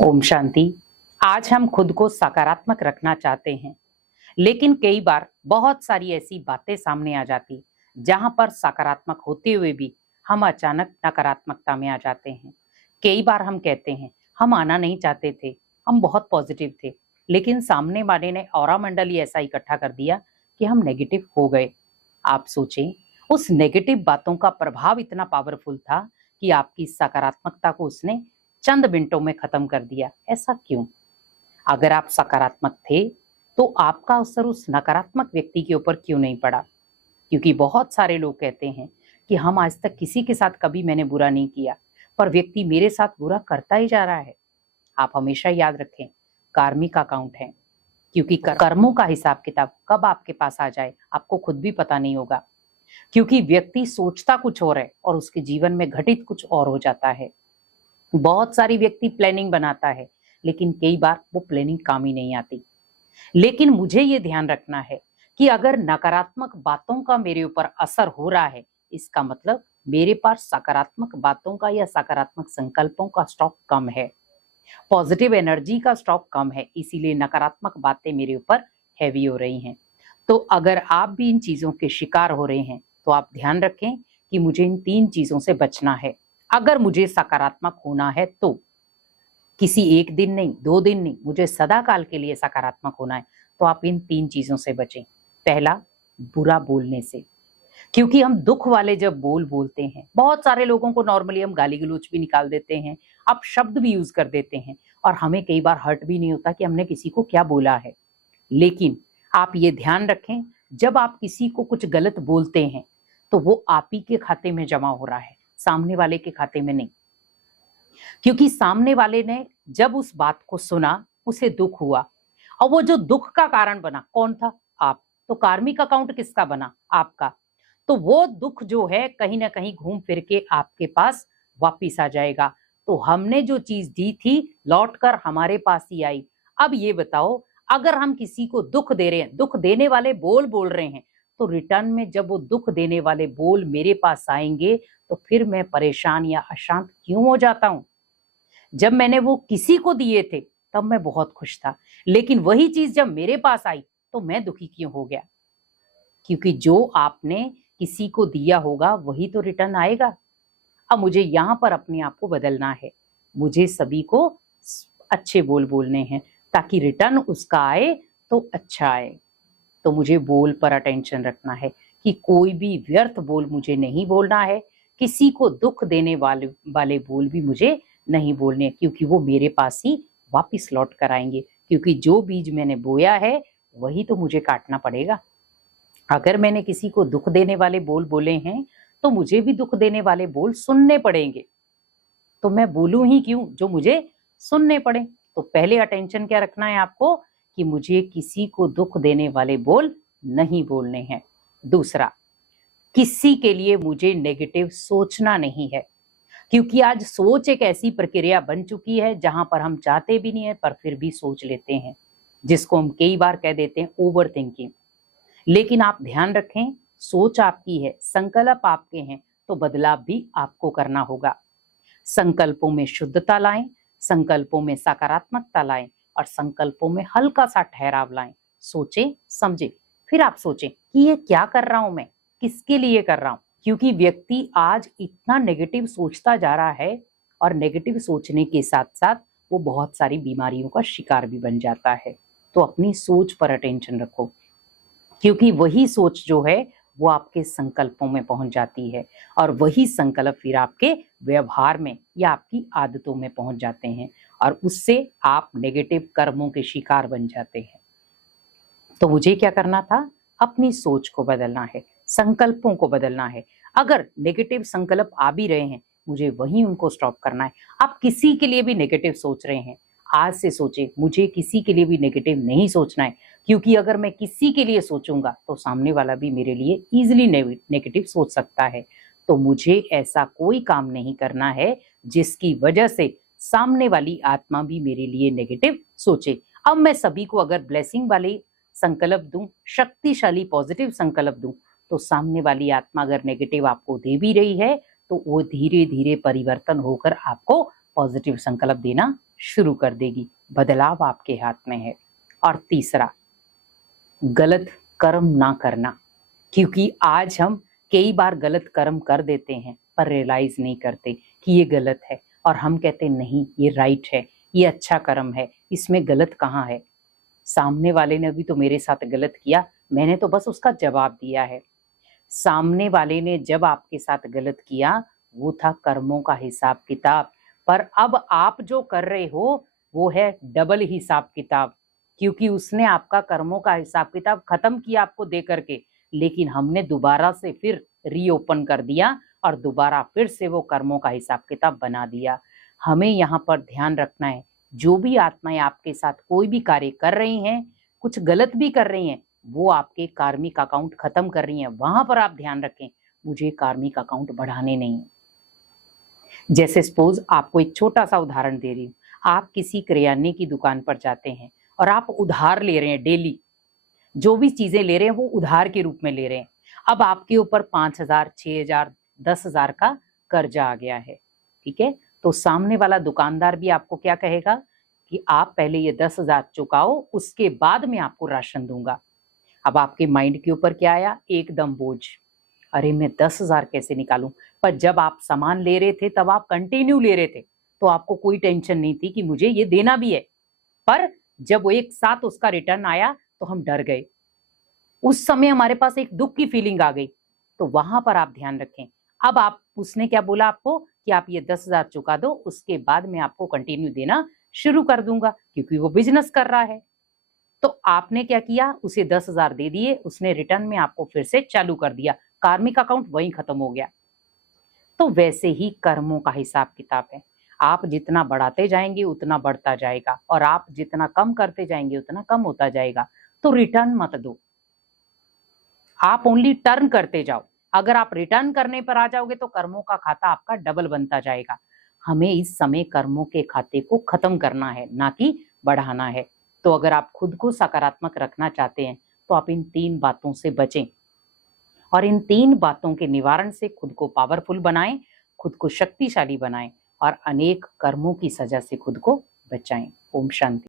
ओम शांति। आज हम खुद को सकारात्मक रखना चाहते हैं, लेकिन कई बार बहुत सारी ऐसी बातें सामने आ जाती जहां पर सकारात्मक होते हुए भी हम अचानक नकारात्मकता में आ जाते हैं। कई बार हम कहते हैं हम आना नहीं चाहते थे, हम बहुत पॉजिटिव थे, लेकिन सामने वाले ने ऑरा मंडल ही ऐसा इकट्ठा कर दिया कि हम नेगेटिव हो गए। आप सोचें, उस नेगेटिव बातों का प्रभाव इतना पावरफुल था कि आपकी सकारात्मकता को उसने चंद मिनटों में खत्म कर दिया। ऐसा क्यों? अगर आप सकारात्मक थे तो आपका असर उस नकारात्मक व्यक्ति के ऊपर क्यों नहीं पड़ा? क्योंकि बहुत सारे लोग कहते हैं कि हम आज तक किसी के साथ कभी मैंने बुरा नहीं किया, पर व्यक्ति मेरे साथ बुरा करता ही जा रहा है। आप हमेशा याद रखें, कार्मिक अकाउंट है, क्योंकि कर्मों का हिसाब किताब कब आपके पास आ जाए आपको खुद भी पता नहीं होगा। क्योंकि व्यक्ति सोचता कुछ और है और उसके जीवन में घटित कुछ और हो जाता है। बहुत सारी व्यक्ति प्लानिंग बनाता है, लेकिन कई बार वो प्लानिंग काम ही नहीं आती। लेकिन मुझे ये ध्यान रखना है कि अगर नकारात्मक बातों का मेरे ऊपर असर हो रहा है, इसका मतलब मेरे पास सकारात्मक बातों का या सकारात्मक संकल्पों का स्टॉक कम है, पॉजिटिव एनर्जी का स्टॉक कम है, इसीलिए नकारात्मक बातें मेरे ऊपर हैवी हो रही हैं। तो अगर आप भी इन चीजों के शिकार हो रहे हैं तो आप ध्यान रखें कि मुझे इन 3 चीजों से बचना है। अगर मुझे सकारात्मक होना है तो किसी एक दिन नहीं, 2 दिन नहीं, मुझे सदा काल के लिए सकारात्मक होना है, तो आप इन 3 चीजों से बचें। पहला, बुरा बोलने से। क्योंकि हम दुख वाले जब बोलते हैं, बहुत सारे लोगों को नॉर्मली हम गाली गलौज भी निकाल देते हैं, आप शब्द भी यूज कर देते हैं और हमें कई बार हर्ट भी नहीं होता कि हमने किसी को क्या बोला है। लेकिन आप ये ध्यान रखें, जब आप किसी को कुछ गलत बोलते हैं तो वो आप ही के खाते में जमा हो रहा है, सामने वाले के खाते में नहीं। क्योंकि सामने वाले ने जब उस बात को सुना, उसे दुख हुआ, और वो जो दुख का कारण बना कौन था? आप। तो कार्मिक अकाउंट किसका बना? आपका। तो वो दुख जो है कहीं ना कहीं घूम फिर के आपके पास वापिस आ जाएगा। तो हमने जो चीज दी थी लौट कर हमारे पास ही आई। अब ये बताओ, अगर हम किसी को दुख दे रहे हैं, दुख देने वाले बोल बोल रहे हैं, तो रिटर्न में जब वो दुख देने वाले बोल मेरे पास आएंगे तो फिर मैं परेशान या अशांत क्यों हो जाता हूं? जब मैंने वो किसी को दिए थे तब मैं बहुत खुश था, लेकिन वही चीज जब मेरे पास आई तो मैं दुखी क्यों हो गया? क्योंकि जो आपने किसी को दिया होगा वही तो रिटर्न आएगा। अब मुझे यहां पर अपने आप को बदलना है, मुझे सभी को अच्छे बोल बोलने हैं ताकि रिटर्न उसका आए तो अच्छा आए। तो मुझे बोल पर अटेंशन रखना है कि कोई भी व्यर्थ बोल मुझे नहीं बोलना है, किसी को दुख देने वाले बोल भी मुझे नहीं बोलने, क्योंकि वो मेरे पास ही वापिस लौट कर आएंगे। क्योंकि जो बीज मैंने बोया है वही तो मुझे काटना पड़ेगा। अगर मैंने किसी को दुख देने वाले बोल बोले हैं तो मुझे भी दुख देने वाले बोल सुनने पड़ेंगे। तो मैं बोलूं ही क्यों जो मुझे सुनने पड़े? तो पहले अटेंशन क्या रखना है आपको कि मुझे किसी को दुख देने वाले बोल नहीं बोलने हैं। दूसरा, किसी के लिए मुझे नेगेटिव सोचना नहीं है, क्योंकि आज सोच एक ऐसी प्रक्रिया बन चुकी है जहां पर हम चाहते भी नहीं है पर फिर भी सोच लेते हैं, जिसको हम कई बार कह देते हैं ओवर थिंकिंग। लेकिन आप ध्यान रखें, सोच आपकी है, संकल्प आपके हैं, तो बदलाव भी आपको करना होगा। संकल्पों में शुद्धता लाएं, संकल्पों में सकारात्मकता लाएं और संकल्पों में हल्का सा ठहराव लाएं। सोचें, समझें, फिर आप सोचें कि ये क्या कर रहा हूं मैं, किसके लिए कर रहा हूं। क्योंकि व्यक्ति आज इतना नेगेटिव सोचता जा रहा है और नेगेटिव सोचने के साथ साथ वो बहुत सारी बीमारियों का शिकार भी बन जाता है। तो अपनी सोच पर अटेंशन रखो, क्योंकि वही सोच जो है वो आपके संकल्पों में पहुंच जाती है और वही संकल्प फिर आपके व्यवहार में या आपकी आदतों में पहुंच जाते हैं और उससे आप नेगेटिव कर्मों के शिकार बन जाते हैं। तो मुझे क्या करना था? अपनी सोच को बदलना है, संकल्पों को बदलना है। अगर नेगेटिव संकल्प आ भी रहे हैं, मुझे वहीं उनको स्टॉप करना है। आप किसी के लिए भी नेगेटिव सोच रहे हैं, आज से सोचे मुझे किसी के लिए भी नेगेटिव नहीं सोचना है, क्योंकि अगर मैं किसी के लिए सोचूंगा तो सामने वाला भी मेरे लिए इजीली नेगेटिव सोच सकता है। तो मुझे ऐसा कोई काम नहीं करना है जिसकी वजह से सामने वाली आत्मा भी मेरे लिए नेगेटिव सोचे। अब मैं सभी को अगर ब्लेसिंग वाले संकल्प दूं, शक्तिशाली पॉजिटिव संकल्प दूं, तो सामने वाली आत्मा अगर नेगेटिव आपको दे भी रही है तो वो धीरे धीरे परिवर्तन होकर आपको पॉजिटिव संकल्प देना शुरू कर देगी। बदलाव आपके हाथ में है। और तीसरा, गलत कर्म ना करना, क्योंकि आज हम कई बार गलत कर्म कर देते हैं पर रियलाइज नहीं करते कि ये गलत है, और हम कहते नहीं ये राइट है, ये अच्छा कर्म है, इसमें गलत कहाँ है। सामने वाले ने भी तो मेरे साथ गलत किया, मैंने तो बस उसका जवाब दिया है। सामने वाले ने जब आपके साथ गलत किया वो था कर्मों का हिसाब किताब, पर अब आप जो कर रहे हो वो है डबल हिसाब किताब, क्योंकि उसने आपका कर्मों का हिसाब किताब खत्म किया आपको दे करके, लेकिन हमने दोबारा से फिर रीओपन कर दिया और दोबारा फिर से वो कर्मों का हिसाब किताब बना दिया। हमें यहाँ पर ध्यान रखना है, जो भी आत्माएं आपके साथ कोई भी कार्य कर रही हैं, कुछ गलत भी कर रही हैं, वो आपके कार्मिक अकाउंट खत्म कर रही हैं। वहां पर आप ध्यान रखें, मुझे कार्मिक अकाउंट बढ़ाने नहीं। जैसे सपोज आपको एक छोटा सा उदाहरण दे रही हूँ, आप किसी किराने की दुकान पर जाते हैं और आप उधार ले रहे हैं, डेली जो भी चीजें ले रहे हैं वो उधार के रूप में ले रहे हैं। अब आपके ऊपर 5,000, 6,000, 10,000 का कर्जा आ गया है, ठीक है। तो सामने वाला दुकानदार भी आपको क्या कहेगा कि आप पहले ये 10,000 चुकाओ, उसके बाद मैं आपको राशन दूंगा। अब आपके माइंड के ऊपर क्या आया, एकदम बोझ, अरे मैं 10,000 कैसे निकालूं। पर जब आप सामान ले रहे थे तब आप कंटिन्यू ले रहे थे, तो आपको कोई टेंशन नहीं थी कि मुझे ये देना भी है। पर जब वो एक साथ उसका रिटर्न आया तो हम डर गए, उस समय हमारे पास एक दुख की फीलिंग आ गई। तो वहां पर आप ध्यान रखें। अब आप, उसने क्या बोला आपको कि आप ये 10,000 चुका दो, उसके बाद मैं आपको कंटिन्यू देना शुरू कर दूंगा, क्योंकि वो बिजनेस कर रहा है। तो आपने क्या किया, उसे 10,000 दे दिए, उसने रिटर्न में आपको फिर से चालू कर दिया, कार्मिक अकाउंट वहीं खत्म हो गया। तो वैसे ही कर्मों का हिसाब किताब है, आप जितना बढ़ाते जाएंगे उतना बढ़ता जाएगा, और आप जितना कम करते जाएंगे उतना कम होता जाएगा। तो रिटर्न मत दो, आप ओनली टर्न करते जाओ। अगर आप रिटर्न करने पर आ जाओगे तो कर्मों का खाता आपका डबल बनता जाएगा। हमें इस समय कर्मों के खाते को खत्म करना है, ना कि बढ़ाना है। तो अगर आप खुद को सकारात्मक रखना चाहते हैं तो आप इन 3 बातों से बचें, और इन 3 बातों के निवारण से खुद को पावरफुल बनाएं, खुद को शक्तिशाली बनाएं, और अनेक कर्मों की सजा से खुद को बचाएं। ओम शांति।